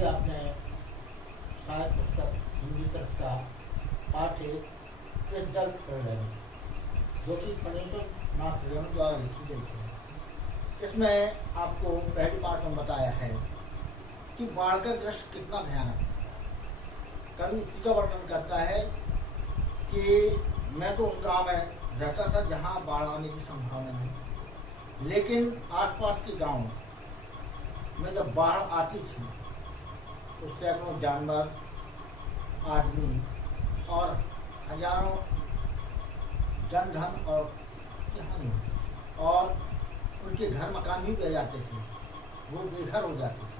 अभी आपने शायद पुस्तक हिंदी तक का पाठ है इस जल प्रलय, जो कि फणीश्वर नाथ रेणु द्वारा लिखी गई है। इसमें आपको पहली पाठ में बताया है कि बाढ़ का दृश्य कितना भयानक है। कवि उसी का वर्णन करता है कि मैं तो उस गांव में रहता था जहां बाढ़ आने की संभावना नहीं, लेकिन आसपास के गांव में जब बाढ़ आती थी तो सैकड़ों जानवर, आदमी और हजारों जनधन और हानि और उनके घर मकान भी बह जाते थे, वो बेघर हो जाते थे।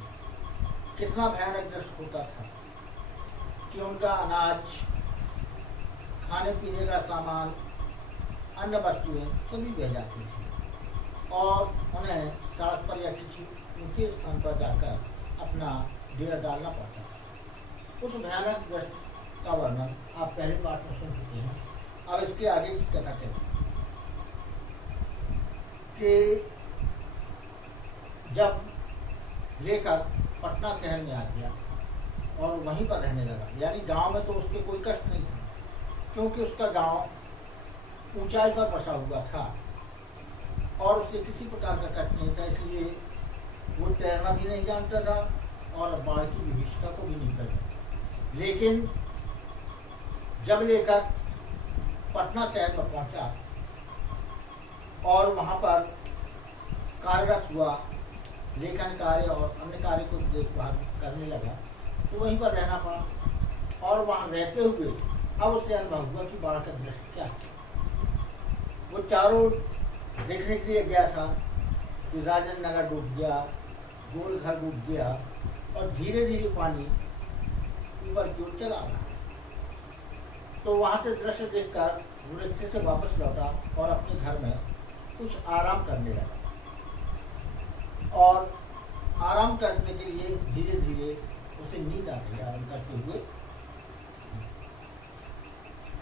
कितना भयानक दृश्य होता था कि उनका अनाज, खाने पीने का सामान, अन्य वस्तुएं सभी बह जाती थी और उन्हें सड़क पर या किसी ऊंचे स्थान पर जाकर अपना डेरा डालना पड़ता था। उस भयानक दृश्य का वर्णन आप पहले पाठ में सुन चुके हैं। अब इसके आगे की कथा कहते हैं कि जब लेखक पटना शहर में आ गया और वहीं पर रहने लगा, यानी गांव में तो उसके कोई कष्ट नहीं था, क्योंकि उसका गांव ऊंचाई पर बसा हुआ था और उसे किसी प्रकार का कष्ट नहीं था। इसलिए वो तैरना भी नहीं जानता था और बाढ़ की विभीषिका को भी नहीं करता। लेकिन जब लेखक पटना शहर में पहुंचा और वहां पर कार्यरत हुआ, लेखन कार्य और अन्य कार्य को देखभाल करने लगा, तो वहीं पर रहना पड़ा और वहां रहते हुए अब उससे अनुभव हुआ कि बाढ़ का दृश्य क्या है। वो चारों देखने के लिए गया था कि राजेंद्र नगर डूब गया, गोलघर डूब गया और धीरे धीरे पानी ऊपर की ओर चला रहा है। तो वहां से दृश्य देखकर वो रिक्शे से वापस लौटा और अपने घर में कुछ आराम करने लगा और आराम करने के लिए धीरे धीरे उसे नींद आ गई। आराम करते हुए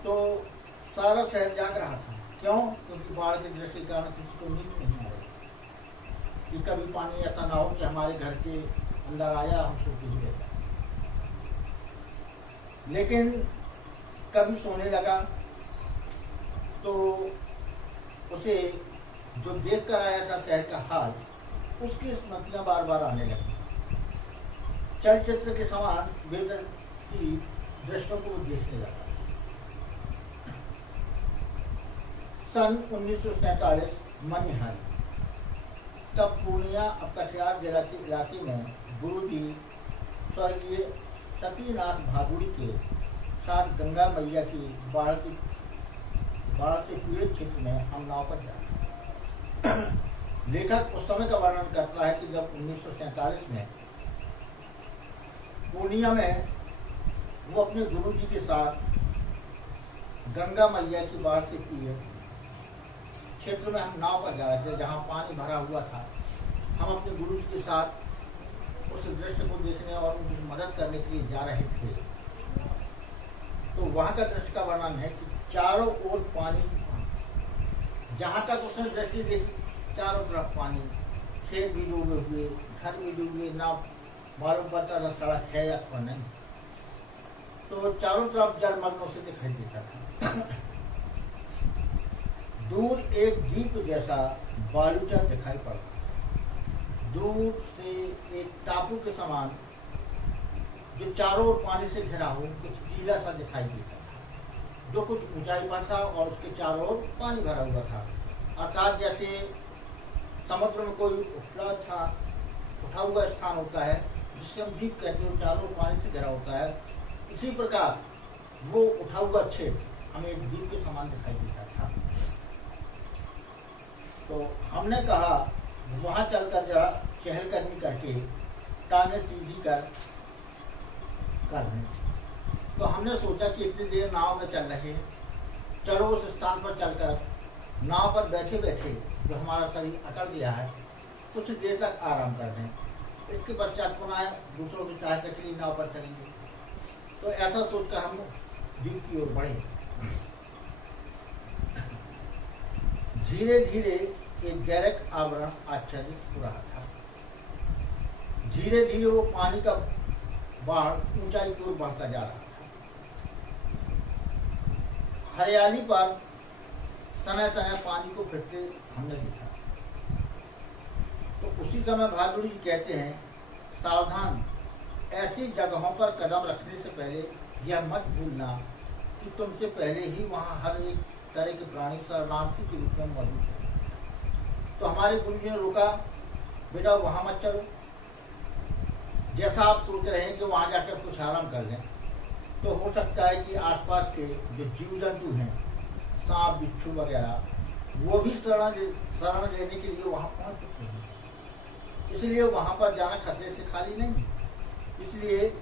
तो सारा शहर जाग रहा था। क्यों? क्योंकि बाढ़ के दृश्य के कारण किसी को नींद नहीं आ रही कि कभी पानी ऐसा ना हो कि हमारे घर के अंदर आया हम सोते ही रह जाए। लेकिन कभी सोने लगा तो उसे जो देख कर आया था शहर का हाल, उसकी स्मृतियां बार बार आने लगी। चलचित्र के समान बेदर्दी दृश्यों को वो देखने लगा। सन 1947 मनिहारी, तब पूर्णिया अब कटिहार जिला के इलाके में गुरुजी स्वर्गीय सतीनाथ भादुड़ी के साथ गंगा मैया की बाढ़ से पीड़ित क्षेत्र में हम नाव पर जाए। लेखक उस समय का वर्णन करता है कि जब 1947 में पूर्णिया में वो अपने गुरुजी के साथ गंगा मैया की बाढ़ से पीड़ित क्षेत्र में हम नाव पर जा रहे थे, जहाँ पानी भरा हुआ था। हम अपने गुरुजी के साथ उस दृश्य को देखने और उनकी मदद करने के लिए जा रहे थे। तो वहां का दृश्य का वर्णन है कि चारों ओर पानी, जहां तक उसने दृष्टि देखी चारों तरफ पानी, खेत भी डूबे हुए, घर भी डूबे, ना मालूम पड़ता था सड़क है अथवा नहीं। तो चारों तरफ जलमग्नों से दिखाई देता था। दूर एक द्वीप जैसा बालूचा दिखाई पड़ता। दूर से एक टापू के समान जो चारों ओर पानी से घिरा हो कुछ टीला सा दिखाई देता था, जो कुछ ऊंचाई पर था और उसके चारों ओर पानी भरा हुआ था। अर्थात जैसे समुद्र में कोई उठा हुआ स्थान होता है जिसे हम द्वीप कहते हैं, चारों ओर पानी से घिरा होता है, इसी प्रकार वो उठा हुआ क्षेत्र हमें एक द्वीप के समान दिखाई देता था। तो हमने कहा वहां चलकर जरा चहलकदमी करके टांगे सीधी कर लें। तो हमने सोचा कि इतनी देर नाव में चल रहे, चलो उस स्थान पर चलकर नाव पर बैठे बैठे जो हमारा शरीर अकड़ गया है कुछ देर तक आराम कर दें। इसके पश्चात पुनः दूसरों की सहायता के लिए नाव पर चलेंगे। तो ऐसा सोचकर हम द्वीप की ओर बढ़े। धीरे धीरे एक गैरक आवरण आच्छादित हो रहा था। धीरे धीरे वो पानी का बाढ़ ऊंचाई की ओर बढ़ता जा रहा था। हरियाली पर समय समय पानी को फिरते हमने देखा। तो उसी समय भादुड़ी जी कहते हैं, सावधान, ऐसी जगहों पर कदम रखने से पहले यह मत भूलना कि तुमसे पहले ही वहाँ हर एक तरह के प्राणी शरणार्थी के रूप में मौजूद है। तो हमारे गुरु जी ने रोका, बेटा वहाँ मत चलो। जैसा आप सोच रहे हैं कि वहाँ जाकर कुछ आराम कर लें, तो हो सकता है कि आसपास के जो जीव जंतु हैं, सांप बिच्छू वगैरह, वो भी शरण लेने के लिए वहाँ पहुँच चुके हैं। इसलिए वहाँ पर जाना खतरे से खाली नहीं, इसलिए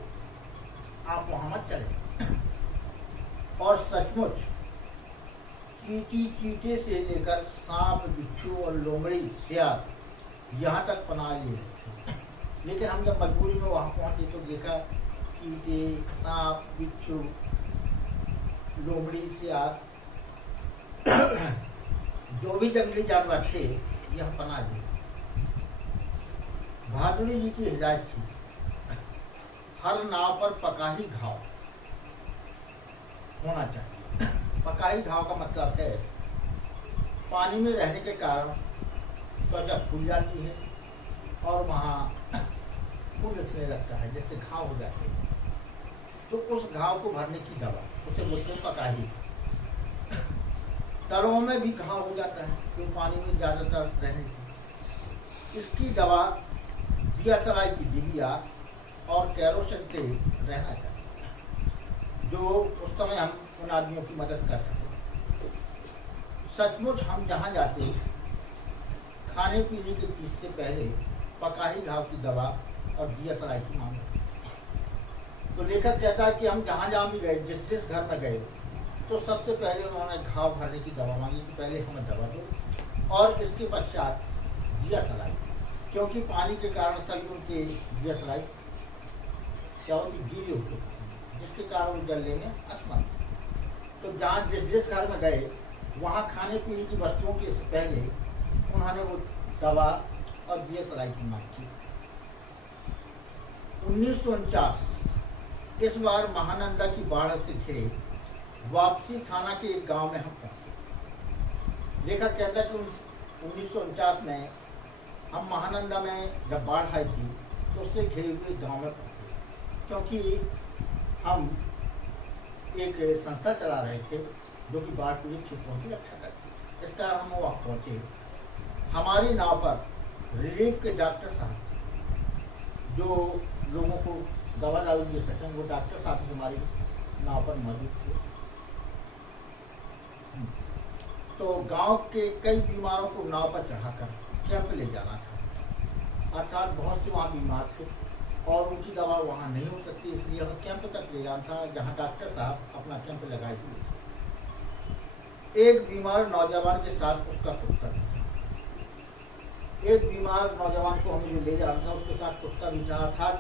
आप वहाँ मत चलें। और सचमुच चींटी से लेकर सांप बिच्छू और लोमड़ी सियार यहाँ तक पनाह लिए थे। लेकिन हम जब मजबूरी में वहाँ पहुँचे तो देखा चींटे, सांप बिच्छू, लोमड़ी सियार जो भी जंगली जानवर थे यह पनाह लिए। भादुड़ी जी की हिदायत थी, हर नाव पर पकाही घाव होना चाहिए। पकाही घाव का मतलब है पानी में रहने के कारण त्वचा फूल जाती है और वहाँ खून रिसने लगता है, जिससे घाव हो जाते हैं। तो उस घाव को भरने की दवा, उसे बोलते हैं पकाही। तलों में भी घाव हो जाता है क्योंकि पानी में ज्यादातर रहने से। इसकी दवा दिया सलाई की डिबिया और कैरोसिन से रहना चाहिए, जो उस समय हम उन आदमियों की मदद कर सके। सचमुच हम जहाँ जाते खाने पीने की चीज से पहले पकाही घाव की दवा और दिया सलाई की मांग। तो लेखक कहता है कि हम जहाँ जहाँ भी गए, जिस जिस घर में गए, तो सबसे पहले उन्होंने घाव भरने की दवा मांगी कि पहले हमें दवा दो, और इसके पश्चात दिया सलाई, क्योंकि पानी के कारण सभी उनके दिया सलाई गीली होती है, जिसके कारण वो जलने में असमर्थ। तो जहाँ जिस जिस घर में गए वहाँ खाने पीने की वस्तुओं के पहले उन्होंने वो दवा और दिया सलाई की मांग की। 1949 इस बार महानंदा की बाढ़ से घिरे वापसी थाना के एक गांव में हम पहुंचे। लेखक कहता है कि 1949 में हम महानंदा में जब बाढ़ आई थी तो उससे घिरे हुए गांव में पहुंचे, क्योंकि हम एक संस्था चला रहे थे जो कि बाढ़ पीड़ित क्षेत्रों की रक्षा करती। इस कारण हम वहाँ पहुंचे। हमारी नाव पर रिलीफ के डॉक्टर साहब जो लोगों को दवा दारू दे सकें, वो डॉक्टर साहब हमारी नाव पर मौजूद थे। तो गांव के कई बीमारों को नाव पर चढ़ाकर कैंप ले जाना था, अर्थात बहुत से वहाँ बीमार थे और उनकी दवा वहाँ नहीं हो सकती, इसलिए हमें कैंप तक ले जाना था जहाँ डॉक्टर साहब अपना कैंप लगाए हुए थे। एक बीमार नौजवान के साथ उसका कुत्ता भी था। एक बीमार नौजवान को हमें जो ले जा रहा था उसके साथ कुत्ता भी था, अर्थात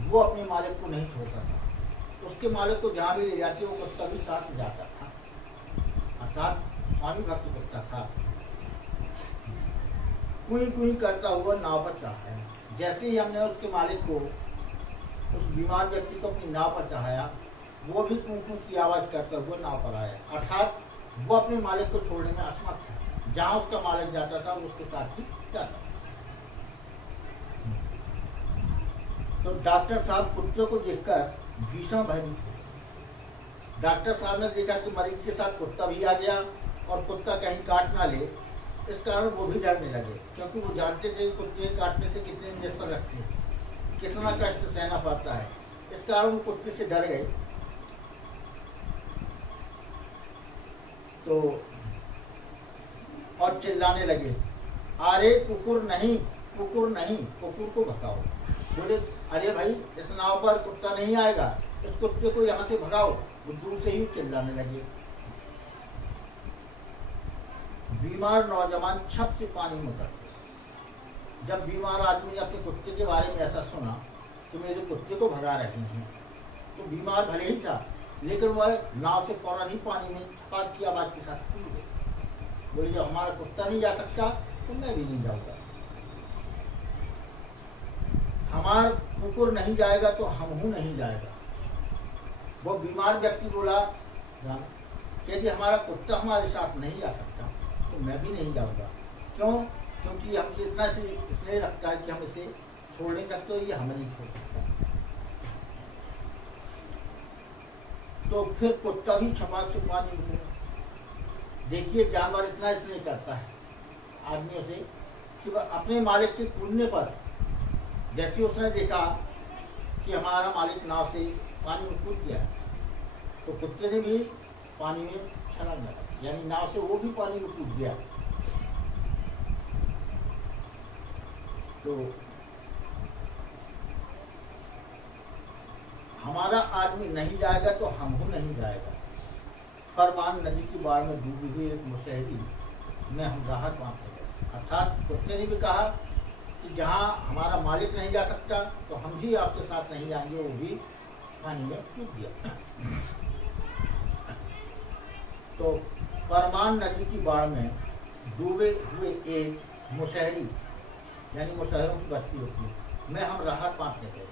वो अपने मालिक को नहीं छोड़ता था। उसके मालिक को जहाँ भी ले जाते वो कुत्ता भी साथ जाता था, अर्थात स्वामी भक्त कुत्ता था। कुई कुई करता हुआ नाव पर चढ़ाया। जैसे ही हमने उसके मालिक को, उस बीमार व्यक्ति को अपनी नाव पर चढ़ाया, वो भी कू कू की आवाज करता हुआ नाव पर आया, अर्थात वो अपने मालिक को छोड़ने में असमर्थ था। जहाँ उसका मालिक जाता था वो उसके साथ ही जाता था। तो डॉक्टर साहब कुत्ते को देखकर भीषण भयभीत हुए। डॉक्टर साहब ने देखा कि मरीज के साथ कुत्ता भी आ गया और कुत्ता कहीं काट ना ले, इस कारण वो भी डरने लगे, क्योंकि वो जानते थे कुत्ते काटने से कितने इंजेक्शन लगते हैं, कितना कष्ट सहना पड़ता है। इस कारण वो कुत्ते से डर गए। तो और चिल्लाने लगे, अरे कुकुर नहीं, कुकुर नहीं, कुकुर को भगाओ। बोले, अरे भाई इस नाव पर कुत्ता नहीं आएगा, इस कुत्ते को यहाँ से भगाओ। वो दूर से ही चिल्लाने लगे। बीमार नौजवान छप से पानी में उतर गए। जब बीमार आदमी ने अपने कुत्ते के बारे में ऐसा सुना तो मेरे कुत्ते को भगा रहे हैं, तो बीमार भले ही था लेकिन वह नाव से फौरन ही पानी में छपाक की आवाज के साथ कूद गए। बोले, जब हमारा कुत्ता नहीं जा सकता तो मैं भी नहीं जाऊंगा। हमार कुकुर नहीं जाएगा तो हम हूँ नहीं जाएगा। वो बीमार व्यक्ति बोला राम कि यदि हमारा कुत्ता हमारे साथ नहीं जा सकता तो मैं भी नहीं जाऊंगा। क्यों? क्योंकि हमसे इतना से स्नेह रखता है कि हम इसे छोड़ नहीं सकते, ये हमें नहीं छोड़ सकता। तो फिर कुत्ता भी छपाक से पानी निकला। देखिए जानवर इतना स्नेह करता है आदमियों से कि वह अपने मालिक के कूदने पर, जैसे उसने देखा कि हमारा मालिक नाव से पानी में कूद गया, तो कुत्ते ने भी पानी में छलांग लगा, यानी नाव से वो भी पानी में कूद गया। तो हमारा आदमी नहीं जाएगा तो हम हूँ नहीं जाएगा। फरमान नदी की बाढ़ में डूबी हुई एक मुशहरी में हम राहत मांगते हैं। अर्थात कुत्ते ने भी कहा कि जहाँ हमारा मालिक नहीं जा सकता तो हम भी आपके साथ नहीं जाएंगे, वो भी पानी में कूद गया। तो फरमान नदी की बाढ़ में डूबे हुए एक मुशहरी, यानी मुशहरों की बस्ती होती है, में हम राहत मांगते थे।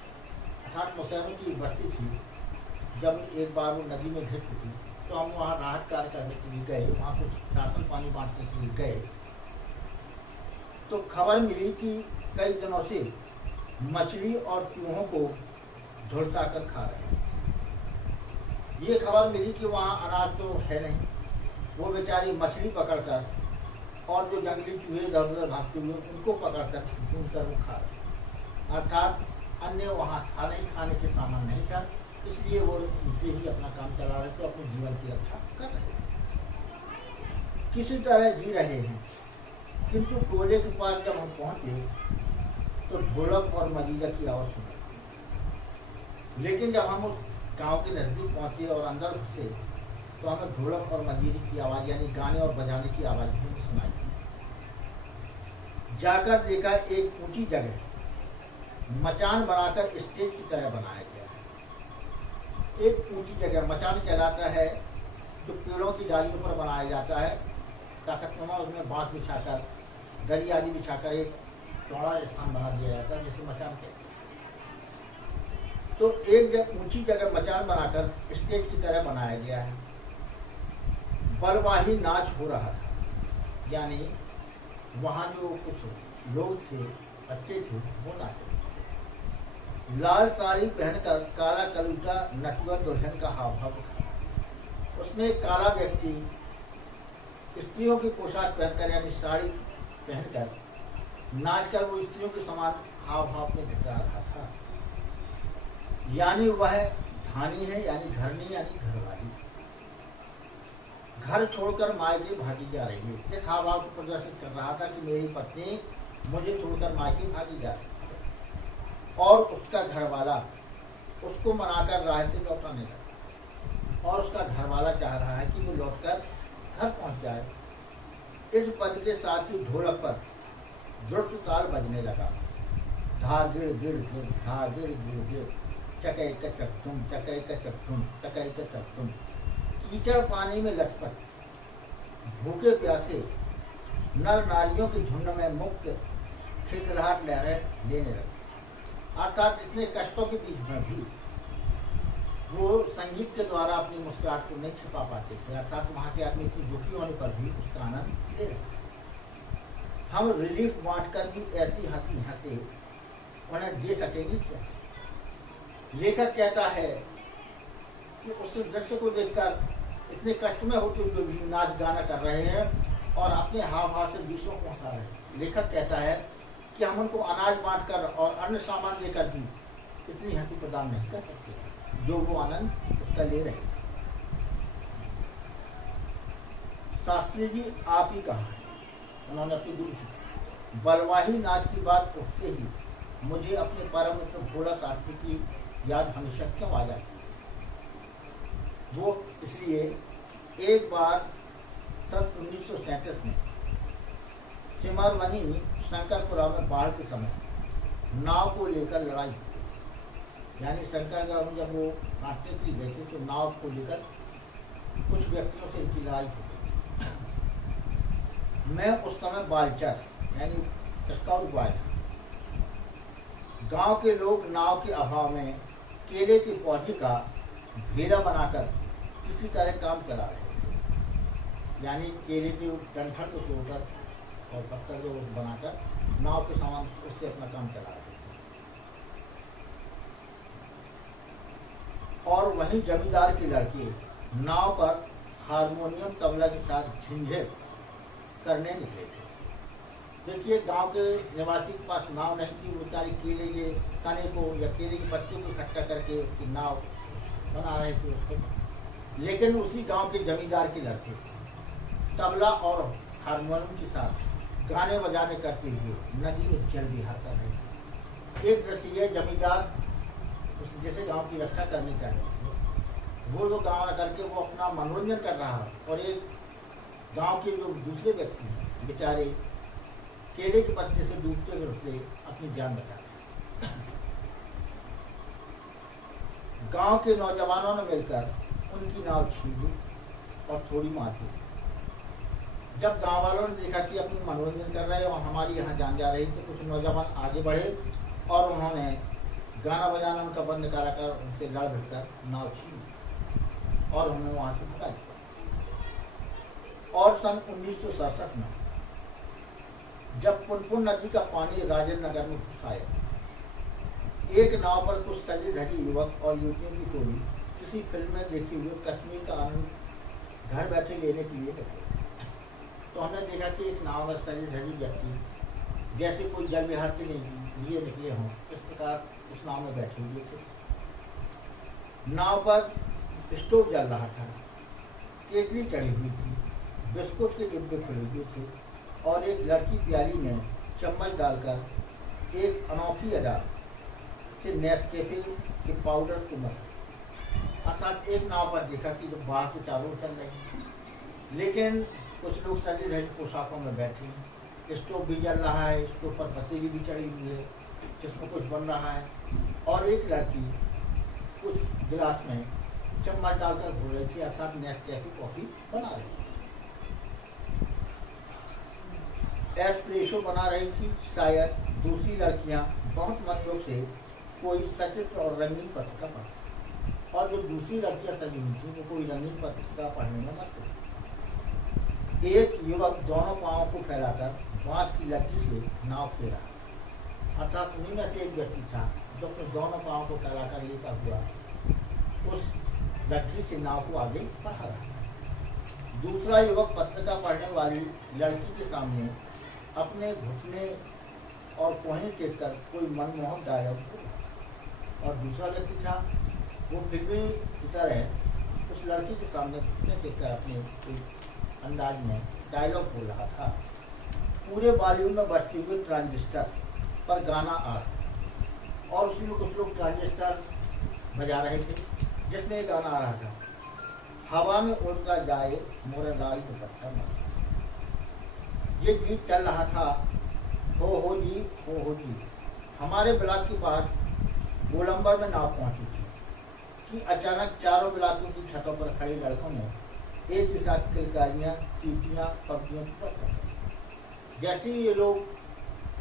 अर्थात मुशहरों की बस्ती थी। जब एक बार वो नदी में घिर चुकी तो हम वहाँ राहत कार्य करने के लिए गए, वहाँ कुछ राशन पानी बांटने के लिए गए। तो खबर मिली कि कई दिनों से मछली और चूहों को झुलसा कर खा रहे हैं। ये खबर मिली कि वहाँ अनाज तो है नहीं, वो बेचारी मछली पकड़कर और जो जंगली चूहे इधर उधर भागते हुए उनको पकड़कर ढूंढ कर वो खा रहे। अर्थात अन्य वहाँ था नहीं, खाने के सामान नहीं था, इसलिए वो इनसे ही अपना काम चला रहे थे, अपने जीवन की रक्षा कर रहे थे, किसी तरह जी रहे हैं। किंतु टोले के पास जब हम पहुंचे तो ढोलक और मजीरा की आवाज़ सुनी। लेकिन जब हम उस गांव के नजदीक पहुंचे और अंदर घुसे तो हमें ढोलक और मजीरे की आवाज़, यानी गाने और बजाने की आवाज़ भी सुनाई दी। जाकर देखा एक ऊंची जगह मचान बनाकर स्टेज की तरह बनाया गया है। एक ऊंची जगह मचान कहलाता है जो पेड़ों की डालियों पर बनाया जाता है, ताकतनुमा, उसमें बांस बिछाकर, दरी आदि बिछाकर एक चौड़ा स्थान बना दिया जाता है, जिसे मचान कहते हैं। तो एक ऊंची जगह मचान बनाकर स्टेज की तरह बनाया गया है। बलवाही नाच हो रहा था, यानी वहाँ जो कुछ लोग थे, बच्चे थे, वो नाचे। लाल साड़ी पहनकर काला कलूटा नटुआ दुल्हन का हाव भाव था। उसमें काला व्यक्ति स्त्रियों की पोशाक पहनकर, यानी साड़ी पहनकर नाचकर वो स्त्रियों के समान हाव भाव में दिखा रहा था। यानी वह धानी है, यानी घरनी, यानी घरवाली, घर छोड़कर मायके भागी जा रही है। इस हाव भाव को प्रदर्शित कर रहा था कि मेरी पत्नी मुझे छोड़कर मायके भागी जा रही है, और उसका घरवाला उसको मनाकर राह से लौटाने लगा, और उसका घरवाला चाह रहा है कि वो लौटकर घर पहुंच जाए। इस पद के साथ ही ढोलक पर द्रुत ताल बजने लगा। धा गिड़ गिड़ गिड़, धा गिड़ गिड़ गिड़, चकै कचक तुम, चकै कचक तुम, चकै कचक तुम। कीचड़ पानी में लचपत भूखे प्यासे नर नारियों के झुंड में मुक्त खिलखिलाहट लहरें लेने लगे। अर्थात इतने कष्टों के बीच में भी वो संगीत के द्वारा अपनी मुस्कुराहट को नहीं छिपा पाते थे। अर्थात वहाँ के आदमी इतनी दुखी होने पर भी उसका आनंद ले रहे। हम रिलीफ बांटकर भी ऐसी हंसी हंसे उन्हें दे सकेंगे क्या? लेखक कहता है कि उस दृश्य को देखकर इतने कष्ट में होते हुए भी नाच गाना कर रहे हैं और अपने हाव भाव से दूसरों को हंसा रहे हैं। लेखक कहता है कि हम उनको अनाज बांटकर और अन्य सामान देकर भी इतनी हंसी प्रदान नहीं कर सकते जो वो आनंद उसका ले रहे हैं। शास्त्री जी आप ही कहा है, उन्होंने अपनी गुरु से बलवाही नाच की बात उठते ही मुझे अपने परम मित्र भोला शास्त्री की याद हमेशा क्यों आ जाती है। वो इसलिए एक बार सन 1937 में सिमरवनी शंकरपुरा में बाढ़ के समय नाव को लेकर लड़ाई हुई। यानी शंकरगढ़ जब वो काटने के लिए गए थे तो नाव को लेकर कुछ व्यक्तियों से इनकी लड़ाई हो गई। मैं उस समय बालचर यानी स्काउट बॉय था। गांव के लोग नाव के अभाव में केले के पौधे का घेरा बनाकर किसी तरह काम चला रहे थे। यानी केले के डंठल को तोड़कर और पत्थर को बनाकर नाव के सामान उससे अपना काम चला रहे थे। और वहीं जमींदार के लड़के नाव पर हारमोनियम तबला के साथ झिंझेर करने निकले थे। देखिए, गांव के निवासी के पास नाव नहीं थी, वो बेचारे केले के तने को या केले के पत्ते को इकट्ठा करके उसकी नाव बना रहे थे उसको। लेकिन उसी गांव के जमींदार के लड़के तबला और हारमोनियम के साथ गाने बजाने करते हुए नदी में जल विहार कर रहे थे। एक दृश्य ये जमींदार उस जैसे गांव की रक्षा करने का है, वो जो गाँव करके वो अपना मनोरंजन कर रहा है, और एक गांव के जो दूसरे व्यक्ति हैं बेचारे केले के पत्ते से डूबते हुए उससे अपनी जान बचा रहे। गांव के नौजवानों ने मिलकर उनकी नाव छीन ली और थोड़ी मार दी। जब गांव वालों ने देखा कि अपनी मनोरंजन कर रहे हैं और हमारी यहाँ जान जा रही, तो कुछ नौजवान आगे बढ़े और उन्होंने गाना बजाना उनका बंद कराकर उनसे लड़ भिड़कर नाव छीन ली और उन्हें वहां से भगा दिया। और सन 1967 में जब पुनपुन नदी का पानी राजेंद्र नगर में घुस आया, एक नाव पर कुछ सजे धजे युवक और युवतियों की टोली किसी फिल्म में देखे हुए कश्मीर का आनंद घर बैठे लेने के लिए गए। तो हमने देखा कि एक नाव में सजे धजे व्यक्ति जैसे कोई जल विहार के लिए निकले हों, इस प्रकार उस नाव में बैठे हुए थे। नाव पर स्टोव जल रहा था, केतली चढ़ी हुई थी, बिस्कुट के डिब्बे खुले हुए थे और एक लड़की प्याली में चम्मच डालकर एक अनोखी अदा से नेस्कैफे के पाउडर को मस। अर्थात एक नाव पर देखा कि जब बाहर तो चारों चल रही, लेकिन कुछ लोग सजे धजे पोशाकों में बैठे, स्टोव भी जल रहा है, इसके ऊपर पतीली भी चढ़ी हुई है जिसमें कुछ बन रहा है, और एक लड़की कुछ गिलास में चम्मच डालकर घोल रही थी, अर्थात नेस्कैफे कॉफी बना रही थी, एस्प्रेसो बना रही थी। शायद दूसरी लड़कियां बहुत मनयोग से कोई सचित्र और रंगीन पत्रिका पढ़ती, और जो दूसरी लड़कियां सजी हुई थी वो कोई रंगीन पत्रिका पढ़ने में मत थी। एक युवक दोनों पांवों को फैलाकर बांस की लकड़ी से नाव खेला, अर्थात उन्हीं में से एक व्यक्ति था जो अपने दोनों पांवों को फैलाकर लेता हुआ उस लकड़ी से नाव को आगे बढ़ा रहा था। दूसरा युवक पत्रिका पढ़ने वाली लड़की के सामने अपने घुटने और कोहनी टेक कर कोई मनमोहक डायलॉग, और दूसरा व्यक्ति था वो फिल्मी की तरह उस लड़की के सामने घुटने टेक कर अपने अंदाज में डायलॉग बोल रहा था। पूरे बॉलीवुड में बजते हुए ट्रांजिस्टर पर गाना आ रहा, और उसमें कुछ लोग ट्रांजिस्टर बजा रहे थे जिसमें गाना आ रहा था, हवा में उड़ता जाए मोरा लाल के पत्थर मार। ये गीत चल रहा था, हो जी हो जी। हमारे ब्लॉक के पास गोलंबर में नाव पहुंची थी कि अचानक चारों ब्लॉकों की छतों पर खड़े लड़कों ने एक ही साथ किलकारियां, सीटियां, पबजियों की पत्थर। जैसे ही ये लोग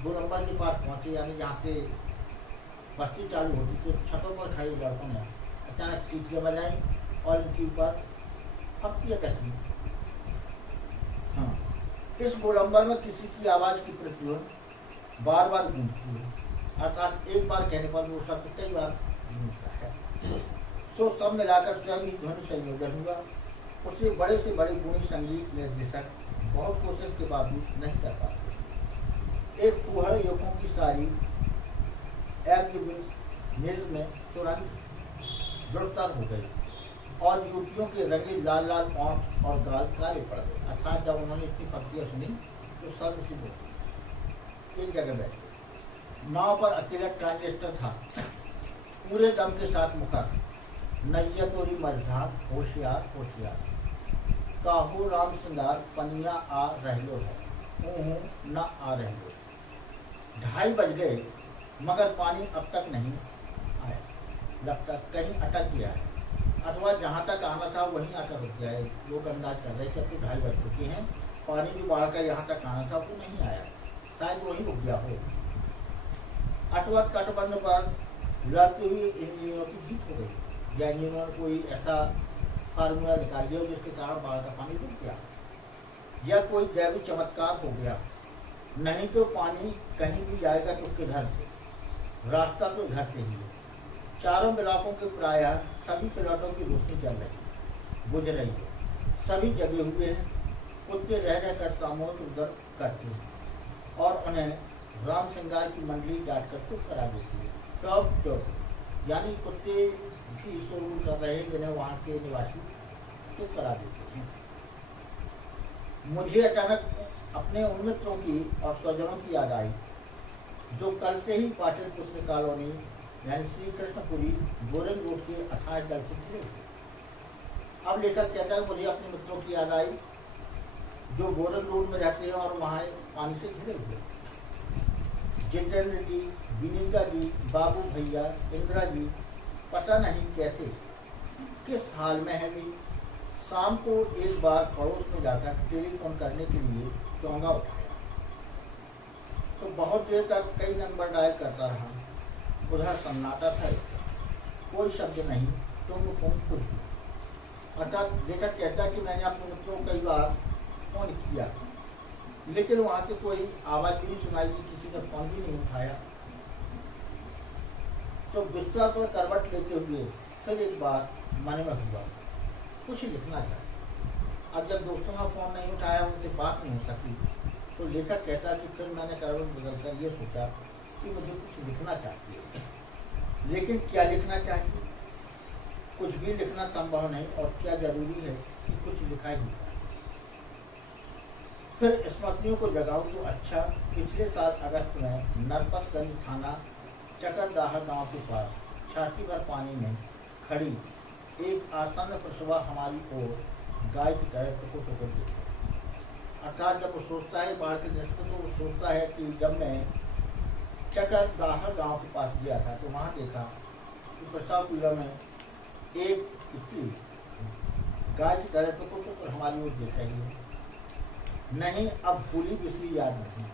गोलंबर के पास पहुंचे, यानी जहाँ से बस्ती चालू होती, तो छतों पर खड़े लड़कों ने अचानक सीटियां बजाई और इनके ऊपर पत्तियां कसी। हाँ, इस गोलंबर में किसी की आवाज की प्रतिध्वनि बार बार गूंजती है, अर्थात एक बार कहने पर वो शब्द कई बार गूंजता है। तो सब मिलाकर स्वयं ही ध्वनि संयोजन हुआ। उसे बड़े से बड़े गुणी संगीत निर्देशक बहुत कोशिश के बावजूद नहीं कर पाते। एक फूहड़ युवकों की सारी निर्ज में तुरंत जुड़तर हो गई और युवतियों के रंगे लाल लाल ओंठ और गाल काले पड़ गए। अर्थात जब उन्होंने इतनी पत्तियां सुनी तो सर्व सिद्ध हो एक जगह बैठे। नाव पर अकेला ट्रांजिस्टर था, पूरे दम के साथ मुखर, नैया तोरी मझधार, होशियार होशियार, काहू राम सिंगार, पनिया आ रहलो है, न आ रहलो। 2:30 बज गए मगर पानी अब तक नहीं आया, लगता कहीं अटक गया है, अथवा जहाँ तक आना था वहीं आकर रुक गया है। लोग अंदाज कर रहे थे कि 2:30 बज चुके हैं, पानी जो बढ़कर यहाँ तक आना था वो नहीं आया, शायद वहीं रुक गया हो। अथवा तटबंध पर लड़ते हुए इंजीनियरों की जीत हो गई, या इंजीनियरों ने कोई ऐसा फार्मूला निकाल दिया जिसके कारण बाढ़ का पानी रुक गया, या कोई दैविक चमत्कार हो गया। नहीं तो पानी कहीं भी जाएगा तो किधर से, रास्ता तो घर से ही है। चारों इलाकों के प्रायः सभी प्लाटों की रोशनी चल रही बुझ रही है, सभी जगे हुए हैं। कुत्ते रह रहकर सामूहिक उधर करते हैं और उन्हें राम श्रृंगार की मंडली डांट कर चुप करा देती है। टॉप टॉप यानी कुत्ते भी शोरगुल कर रहे हैं, जिन्हें वहाँ के निवासी चुप करा देते हैं। मुझे अचानक अपने उन मित्रों की और स्वजनों की याद आई जो कल से ही पाटलिपुत्र कॉलोनी यानी श्री कृष्णपुरी बोरन रोड के अथाह जल से घिरे हुए। अब लेखक कहता है मुझे अपने मित्रों की याद आई जो बोरन रोड में रहते हैं और वहाँ पानी से घिरे हुए। जितेंद्र जी, विनीता जी, बाबू भैया, इंदिरा जी, पता नहीं कैसे किस हाल में है वे। शाम को एक बार पड़ोस में जाकर टेलीफोन करने के लिए चौंगा उठाया तो बहुत देर तक कई नंबर डायल करता रहा। उधर सन्नाटा था, कोई शब्द नहीं, तुम फोन कुछ भी। अर्थात लेखक कहता कि मैंने अपने मित्रों को कई बार फोन किया लेकिन वहां से कोई आवाज भी नहीं सुनाई दी, किसी ने फोन भी नहीं उठाया। तो बिस्तर पर करवट लेते हुए फिर एक बार मन में हुआ कुछ लिखना चाहिए। अब जब दोस्तों का फोन नहीं उठाया, उनसे बात नहीं हो सकी, तो लेखक कहता कि फिर मैंने करवट बदलकर ये सोचा कि मुझे कुछ लिखना चाहिए। लेकिन क्या लिखना चाहिए? कुछ भी लिखना संभव नहीं, और क्या जरूरी है कि कुछ लिखा ही। फिर स्मृतियों को जगाऊं तो अच्छा। पिछले साल अगस्त में नरपतगंज थाना चकरदाहा गांव के पास छाती भर पानी में खड़ी एक आसन्न प्रसवा हमारी ओर गाय की तरह टुकुर टुकुर देखी। अर्थात जब वो सोचता है बाढ़ के दृष्टि तो वो सोचता है कि जब मैं चकरदाहा गांव के पास गया था तो वहां देखा कि प्रसव पीड़ा में एक स्त्री गाय की तरह टुकुर टुकुर हमारी ओर देख रही है। नहीं, अब भूली बिसरी याद नहीं।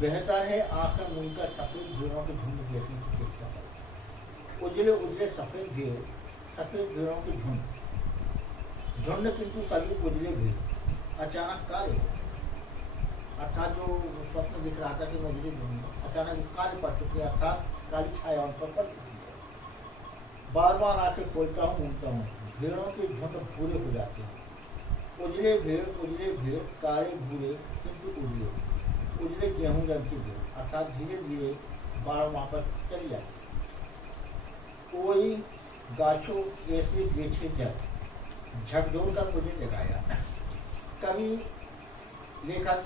बेहतर है आंखें मूंदकर सफेद भेड़ों के झुंड देखने की चेष्टा करें। उजले उजले सफेद भेड़ों के झुंड किंतु सभी उजले भेड़ अचानक काले, अर्थात जो स्वप्न दिख रहा था कि उजले झुंड अचानक काले पड़ चुके, अर्थात काली छाया उन पर पड़ चुकी है। बार बार आंखें खोलता हूँ, मूंदता हूँ, भेड़ों के झुंड भूरे हो जाते हैं। उजले भेड़ काले भूरे किंतु उजले गेहूं रंग की भेड़, अर्थात धीरे धीरे बाढ़ वापस चली जाती। कोई गाछों ऐसे बेचे जब झकझोर कर मुझे जगाया। कभी लेखक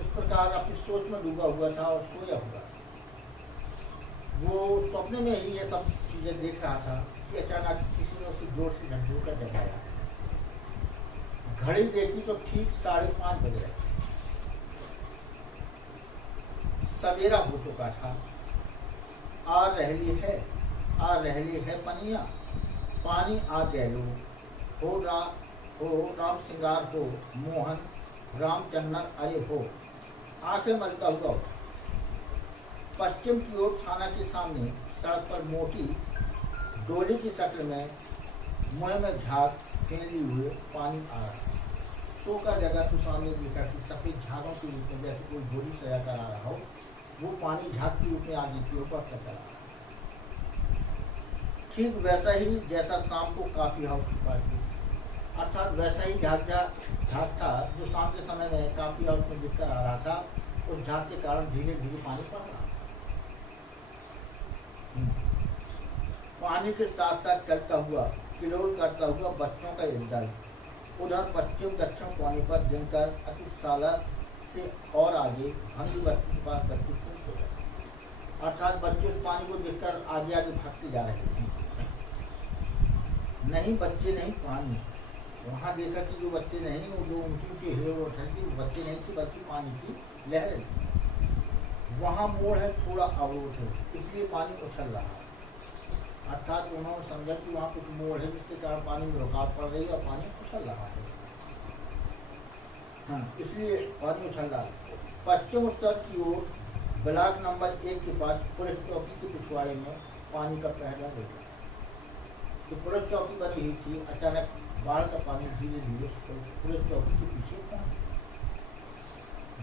इस प्रकार अपनी सोच में डूबा हुआ था और सोया हुआ। वो सपने में ही ये सब चीजें देख रहा था कि अचानक किसी ने उसे जोर से झकझोर कर जगाया। घड़ी देखी तो ठीक 5:30 बज रहे। सवेरा हो चुका था। आ रहली है पनिया, पानी आ गैलो हो राम श्रृंगार हो, मोहन रामचंद्र अरे हो। आंखें मलता हुआ पश्चिम की ओर थाना के सामने सड़क पर मोटी डोली की शक्ल में मुंह में झाग फेंली हुए पानी आ रहा। सोकर जगह तो सामने देखा कि सफेद झागों के रूप में जैसे कोई घोड़ी सजा कर आ रहा हो, वो पानी झाग के रूप में आगे की ओर बढ़ता चला रहा। ठीक वैसा ही जैसा शाम को काफी हाउस की पार्टी, अर्थात वैसा ही झाग था जो शाम के समय में काफी हाउस में दिखकर आ रहा था। उस झाग के कारण धीरे धीरे पानी पड़ रहा। पानी के साथ साथ चलता हुआ किलोल करता हुआ बच्चों का एक दल उधर पश्चिम दक्षिण कोने पर दिनकर अतिशाला से और आगे भंगी बस्ती के पास बच्चे कूद हो गए। अर्थात बच्चे उस पानी को देखकर आगे आगे भागते जा रहे थे। नहीं बच्चे नहीं पानी। वहां देखा कि जो बच्चे नहीं, वो जो उनकी हिलोल उठल थी वो बच्चे नहीं थे बल्कि पानी की लहरें थी। वहां मोड़ है, थोड़ा अवरोध है, इसलिए पानी उछल रहा है। अर्थात उन्होंने समझा कि वहाँ कुछ मोड़ है जिसके कारण पानी में रुकावट पड़ रही है और पानी उछल रहा है। हाँ, इसलिए पानी उछल रहा है। पश्चिम उत्तर की ओर ब्लॉक नंबर 1 के पास पुलिस चौकी के पिछवाड़े में पानी का पहरा देखा। तो पुलिस चौकी बनी हुई थी, अचानक बाढ़ का पानी धीरे धीरे पुलिस चौकी के पीछे पहुंच।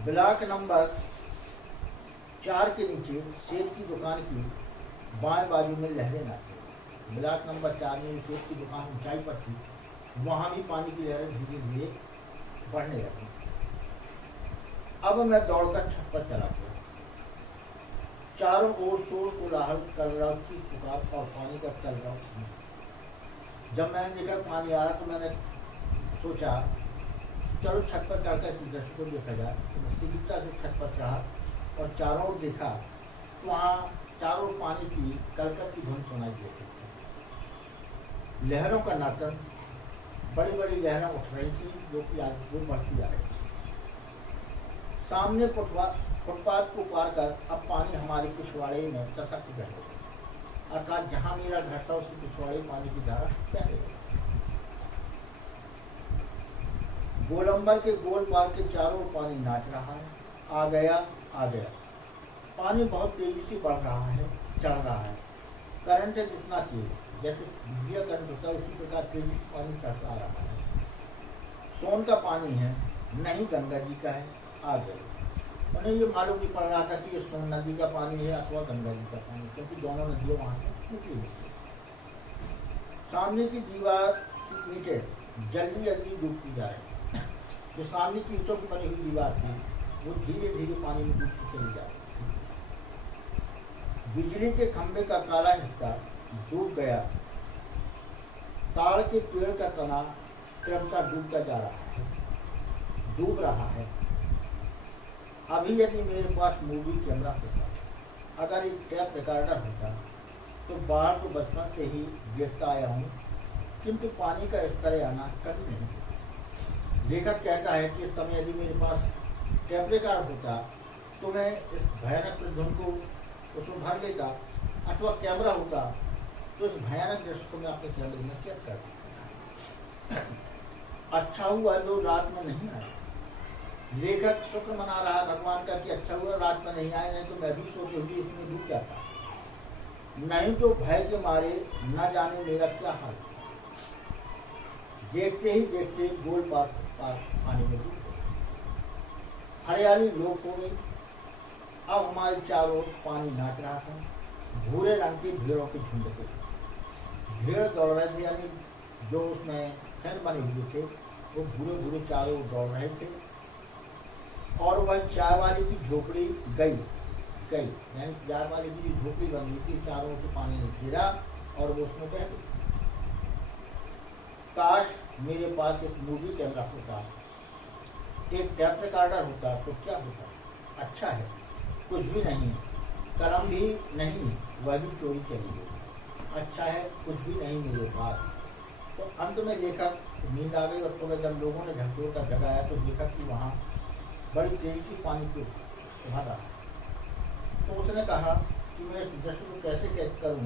ब्लॉक नंबर 4 के नीचे सेब की दुकान की बाएं बाजू में लहरें नाची। ब्लॉक नंबर 4 में सेब की दुकान ऊंचाई पर थी, वहां भी पानी की लहरें धीरे धीरे बढ़ने लगी। अब मैं दौड़कर छत पर चला गया। चारों ओर शोर कोलाहल, कलरव की पुकार और पानी का कलरव। जब मैंने देखा पानी आ रहा तो मैंने सोचा चलो छत पर चढ़कर इस दृश्य को देखा जाए। तो मैं सीधीता से छत पर चढ़ा और चारों ओर देखा तो वहाँ चारों ओर पानी की कलकल की धुन सुनाई देती थी। लहरों का नर्तन, बड़ी बड़ी लहरें उठ रही थी जो कि आगे बढ़ती आ रही थी। सामने फुटपाथ को पार कर अब पानी हमारे पिछवाड़े में सशक्त बह गया, अर्थात जहाँ मेरा घर था उसके पिछवाड़े पानी की धारा बह गई। गोलंबर के गोल पार के चारों ओर पानी नाच रहा है, आ गया आ गया। पानी बहुत तेजी से बढ़ रहा है, चढ़ रहा है। करंट जितना तेज, जैसे बिजली का करंट होता है उसी प्रकार तेजी से पानी चढ़ता आ रहा है। सोन का पानी है, नहीं गंगा जी का है। आ गए। उन्हें ये मालूम नहीं पड़ रहा था कि ये सोन नदी का पानी है अथवा गंगा जी का पानी, क्योंकि दोनों नदियाँ वहाँ से निकली हुई थी। सामने की दीवार की ईंटें जल्दी जल्दी डूबती जा रही। जो सामने की ईंटों की बनी हुई दीवार थी वो धीरे धीरे पानी में डूबती चली जा रही थी। बिजली के खंभे का काला हिस्सा डूब गया। ताड़ के पेड़ का तना क्रमशः डूबता जा रहा है, डूब रहा है। अभी यदि मेरे पास मूवी कैमरा होता, अगर एक टैप रिकॉर्डर होता तो बाहर तो बचपन से ही देखता आया हूँ, किंतु पानी का इस तरह आना कभी नहीं। लेखक कहता है कि इस समय यदि मेरे पास टैप रिकॉर्डर होता तो मैं इस भयानक धुन को उसमें भर लेता, अथवा कैमरा होता तो इस भयानक दृश्य को मैं अपने कैमरे में कैद कर देता। अच्छा हुआ जो रात में नहीं आया। लेखक शुक्र मना रहा है भगवान का कि अच्छा हुआ रात में नहीं आए, नहीं तो मैं भी सोते हुए इसमें डूब जाता, नहीं तो भय के मारे न जाने मेरा क्या हाल। देखते ही देखते गोल पार पानी में डूब गए। हरियाली लोप हो गई। अब हमारे चारों ओर पानी नाच रहा था। भूरे रंग की भेड़ों के झुंड थे। भेड़ दौड़ रहे थे, यानी जो उसमें फैन बने हुए थे वो भूरे भूरे चारों ओर दौड़ रहे थे। और वह चाय वाले की झोपड़ी गई, यानी चाय वाले की जो झोपड़ी बन गई थी, चारों से पानी ने घेरा और वो उसमें बह गई। काश मेरे पास एक मूवी कैमरा होता, एक टैप रिकॉर्डर होता तो क्या होता। अच्छा है, कुछ भी नहीं, कलम भी नहीं, वह भी चोरी चली गई। अच्छा है, कुछ भी नहीं मेरे पास। तो अंत में लेखक नींद आ गई और सुबह जब लोगों ने झकझोर कर जगाया तो देखा कि वहाँ बड़ी तेजी से पानी को उभर रहा। तो उसने कहा कि मैं इस दृश्य को कैसे कैद करूँ,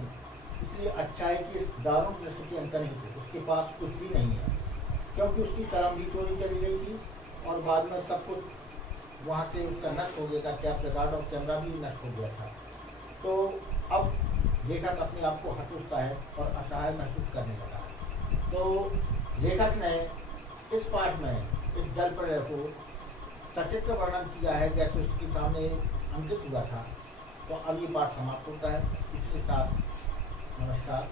इसलिए अच्छा है कि इस दारुण दृश्य के अंतर नहीं थे, उसके पास कुछ भी नहीं है, क्योंकि उसकी कलम भी चोरी चली गई थी और बाद में सब कुछ वहाँ से उसका नष्ट हो गया था, टैप रिकॉर्ड और कैमरा भी नष्ट हो गया था। तो अब लेखक अपने आप को हतोत्साह है और असहाय महसूस करने लगा। तो लेखक ने इस पाठ में इस जल प्रलय को सचित्र वर्णन किया है जैसे उसके सामने अंकित हुआ था। तो अब ये पाठ समाप्त होता है। इसके साथ नमस्कार।